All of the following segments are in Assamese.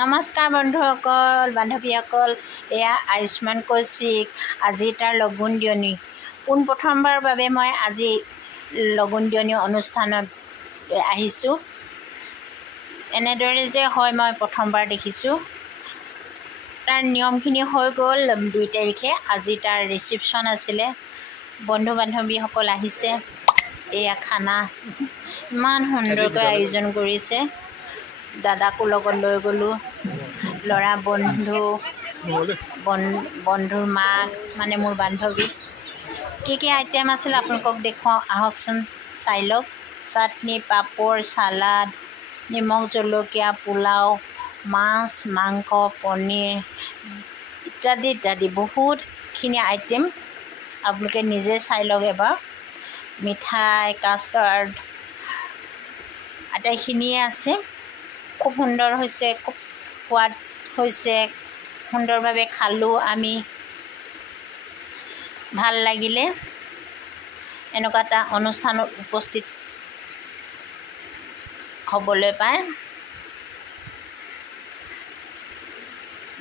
নমস্কাৰ বন্ধুসকল বান্ধৱীসকল এয়া আয়ুষ্মান কৌশিক আজি তাৰ লগুণ দিয়নী পোনপ্ৰথমবাৰৰ বাবে মই আজি লগুণ দিয়নী অনুষ্ঠানত আহিছোঁ এনেদৰে যে হয় মই প্ৰথমবাৰ দেখিছোঁ তাৰ নিয়মখিনি হৈ গ'ল 2 তাৰিখে আজি তাৰ ৰিসেপশ্যন আছিলে বন্ধু বান্ধৱীসকল আহিছে এয়া খানা ইমান সুন্দৰকৈ আয়োজন কৰিছে দাদাকো লগত লৈ গ'লো ল'ৰা বন্ধুৰ মাক মানে মোৰ বান্ধৱী কি আইটেম আছিল আপোনালোকক দেখুৱাওঁ আহকচোন চাই লওক চাটনি পাপড় সালাড নিমখ জলকীয়া পোলাও মাছ মাংস পনীৰ ইত্যাদি ইত্যাদি বহুতখিনি আইটেম আপোনালোকে নিজে চাই লওক এবাৰ মিঠাই কাষ্টাৰ্ড আটাইখিনিয়ে আছে খুব সুন্দৰ হৈছে খুব সোৱাদ হৈছে সুন্দৰভাৱে খালোঁ আমি ভাল লাগিলে এনেকুৱা এটা অনুষ্ঠানত উপস্থিত হ'বলৈ পায়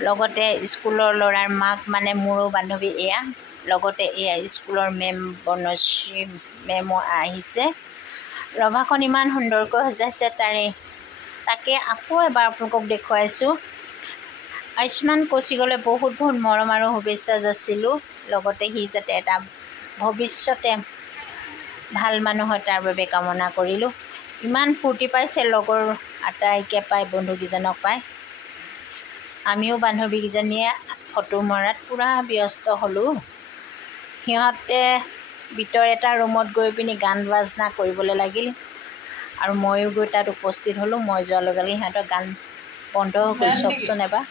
লগতে স্কুলৰ ল'ৰাৰ মাক মানে মোৰো বান্ধৱী এয়া লগতে এয়া স্কুলৰ মেম বনশ্ৰী মেমো আহিছে ৰভাখন ইমান সুন্দৰকৈ সজাইছে তাকে আকৌ এবাৰ আপোনালোকক দেখুৱাইছোঁ আয়ুষ্মান কৌশিকলৈ বহুত মৰম আৰু শুভেচ্ছা যাচিলোঁ লগতে সি যাতে এটা ভৱিষ্যতে ভাল মানুহ হয় তাৰ বাবে কামনা কৰিলোঁ ইমান ফূৰ্তি পাইছে লগৰ আটাইকে পাই বন্ধুকেইজনক পাই আমিও বান্ধৱীকেইজনীয়ে ফটো মৰাত পূৰা ব্যস্ত হ'লোঁ সিহঁতে ভিতৰ এটা ৰুমত গৈ পিনি গান বাজনা কৰিবলৈ লাগিল আৰু ময়ো গৈ তাত উপস্থিত হ'লোঁ মই যোৱাৰ লগে লগে সিহঁতৰ গান বন্ধ হৈ চাওকচোন এবাৰ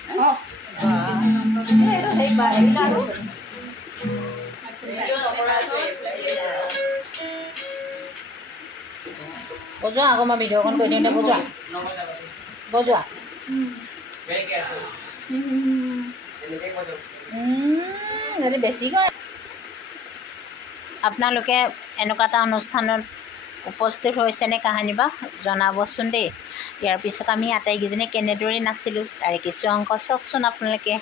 বজোৱা আকৌ মই ভিডিঅ'খন কৰি দিওঁতে বজোৱা যদি বেছি কৰে আপোনালোকে এনেকুৱা এটা অনুষ্ঠানত উপস্থিত হৈছেনে কাহানী বা জনাবচোন দেই ইয়াৰ পিছত আমি আটাইকেইজনী কেনেদৰে নাচিলোঁ তাৰে কিছু অংশ চাওকচোন আপোনালোকে